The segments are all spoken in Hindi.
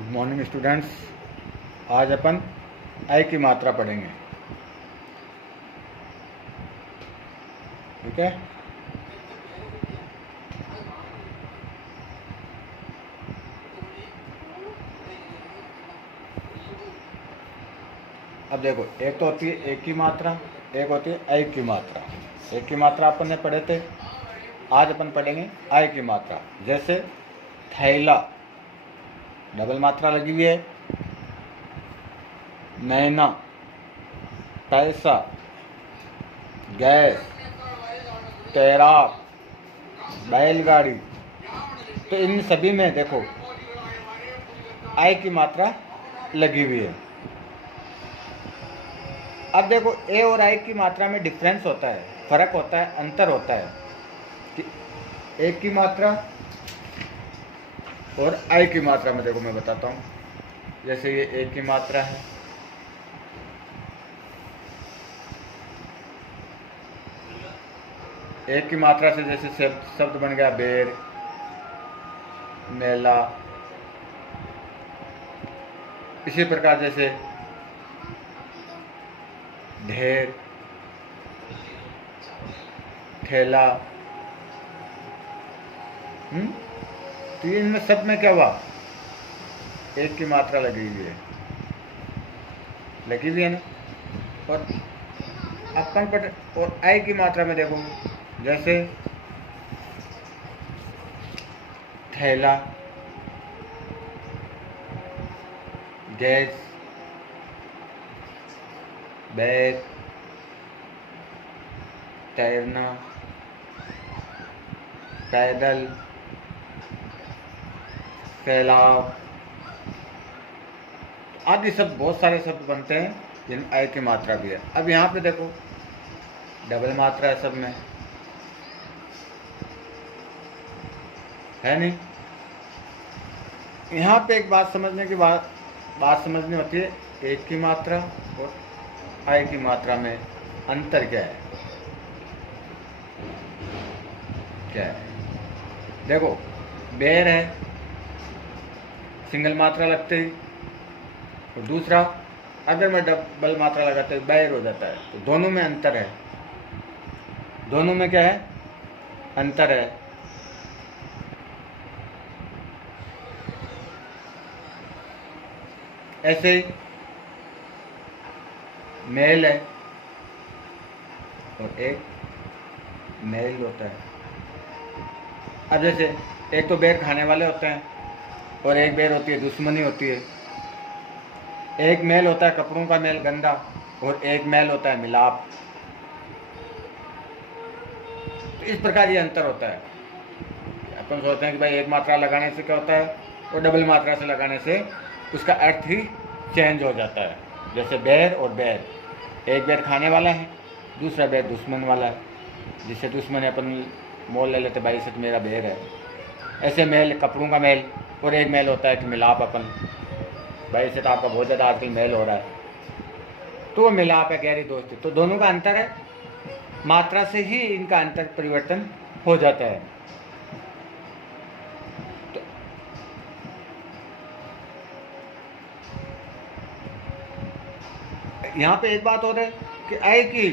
Good morning students. आज अपन आई की मात्रा पढ़ेंगे। ठीक है। अब देखो, एक तो होती है एक की मात्रा, एक होती है आई की मात्रा। एक की मात्रा अपन ने पढ़े थे, आज अपन पढ़ेंगे आई की मात्रा। जैसे थैला, डबल मात्रा लगी हुई है। नैना, पैसा, गैस, तैराक, बैलगाड़ी। तो इन सभी में देखो आई की मात्रा लगी हुई है। अब देखो, ए और आई की मात्रा में डिफरेंस होता है, फर्क होता है, अंतर होता है कि एक की मात्रा और आई की मात्रा में। देखो मैं बताता हूँ, जैसे ये एक की मात्रा है, एक की मात्रा से जैसे शब्द बन गया बेर, मेला। इसी प्रकार जैसे ढेर, ठेला। तो इनमें सब में क्या हुआ, एक की मात्रा लगी हुई है, ना। और अपन पर और आई की मात्रा में देखो, जैसे थैला, गैस, बैग, तैरना, पैदल, सैलाब आदि सब बहुत सारे शब्द बनते हैं जिन आई की मात्रा भी है। अब यहाँ पे देखो डबल मात्रा है सब में, है नहीं। यहाँ पे एक बात समझने की बात समझनी होती है, एक की मात्रा और आई की मात्रा में अंतर क्या है। देखो, बेर है, सिंगल मात्रा लगते ही, और दूसरा अगर मैं डबल मात्रा लगाते ही बैर हो जाता है। तो दोनों में अंतर है, दोनों में क्या है, अंतर है। ऐसे ही मेल है और एक मेल होता है। अब जैसे एक तो बेर खाने वाले होते हैं और एक बेर होती है दुश्मनी होती है। एक मेल होता है कपड़ों का मेल गंदा, और एक मेल होता है मिलाप। तो इस प्रकार ये अंतर होता है। अपन सोचते हैं कि भाई एक मात्रा लगाने से क्या होता है, और डबल मात्रा से लगाने से उसका अर्थ ही चेंज हो जाता है। जैसे बेर और बैर, एक बेर खाने वाला है, दूसरा बेर दुश्मन वाला है। जिससे दुश्मन अपन मोल ले लेते, भाई से तो मेरा बेर है। ऐसे मेल, कपड़ों का मेल, और एक मेल होता है कि मिलाप। अपन भाई से तो आपका बहुत ज़्यादा आजकल मेल हो रहा है, तो वो मिलाप है, गहरी दोस्ती। तो दोनों का अंतर है, मात्रा से ही इनका अंतर परिवर्तन हो जाता है। तो यहाँ पे एक बात और है कि आई की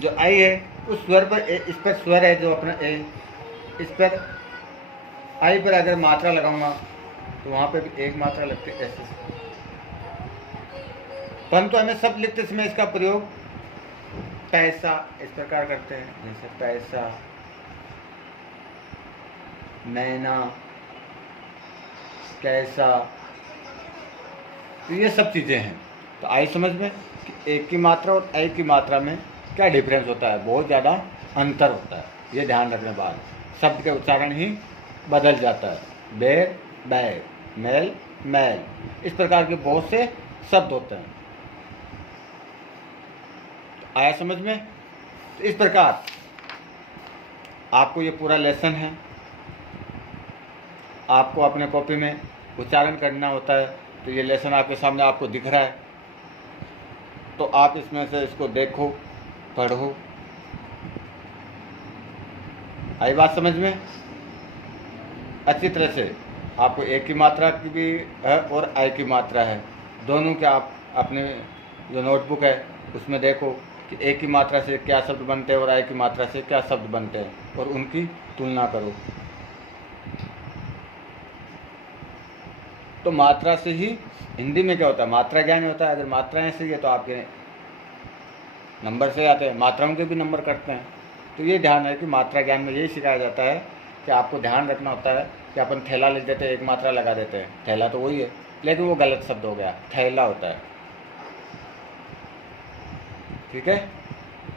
जो आई है उस स्वर पर, इस पर स्वर है जो अपना ए, इस पर आई पर अगर मात्रा लगाऊंगा तो वहाँ पे भी एक मात्रा लगती है ऐसे। परंतु हमें सब लिखते समय इसका प्रयोग पैसा इस प्रकार करते हैं, जैसे पैसा, नैना, कैसा। तो ये सब चीज़ें हैं। तो आई समझ में कि एक की मात्रा और आई की मात्रा में क्या डिफरेंस होता है, बहुत ज़्यादा अंतर होता है। ये ध्यान रखने बाद शब्द के उच्चारण ही बदल जाता है। बेर, बैर, मेल, मैल, इस प्रकार के बहुत से शब्द होते हैं। तो आया समझ में। तो इस प्रकार आपको ये पूरा लेसन है, आपको अपने कॉपी में उच्चारण करना होता है। तो ये लेसन आपके सामने आपको दिख रहा है, तो आप इसमें से इसको देखो, पढ़ो। आई बात समझ में अच्छी तरह से। आपको एक की मात्रा की भी है और आई की मात्रा है, दोनों के आप अपने जो नोटबुक है उसमें देखो कि एक की मात्रा से क्या शब्द बनते हैं और आई की मात्रा से क्या शब्द बनते हैं और उनकी तुलना करो। तो मात्रा से ही हिंदी में क्या होता है, मात्रा ज्ञान होता है। अगर मात्राएं सही है तो आपके नंबर से आते हैं, मात्राओं के भी नंबर कटते हैं। तो ये ध्यान है कि मात्रा ज्ञान में यही सिखाया जाता है कि आपको ध्यान रखना होता है कि अपन थैला लिख देते हैं, एक मात्रा लगा देते हैं, थैला तो वही है, लेकिन वो गलत शब्द हो गया, थैला होता है। ठीक है,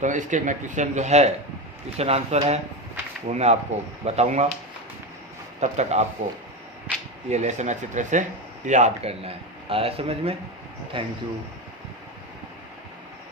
तो इसके मैं क्वेश्चन जो है, क्वेश्चन आंसर है वो मैं आपको बताऊंगा। तब तक आपको ये लेसन अच्छी तरह से याद करना है। आया समझ में? Thank you.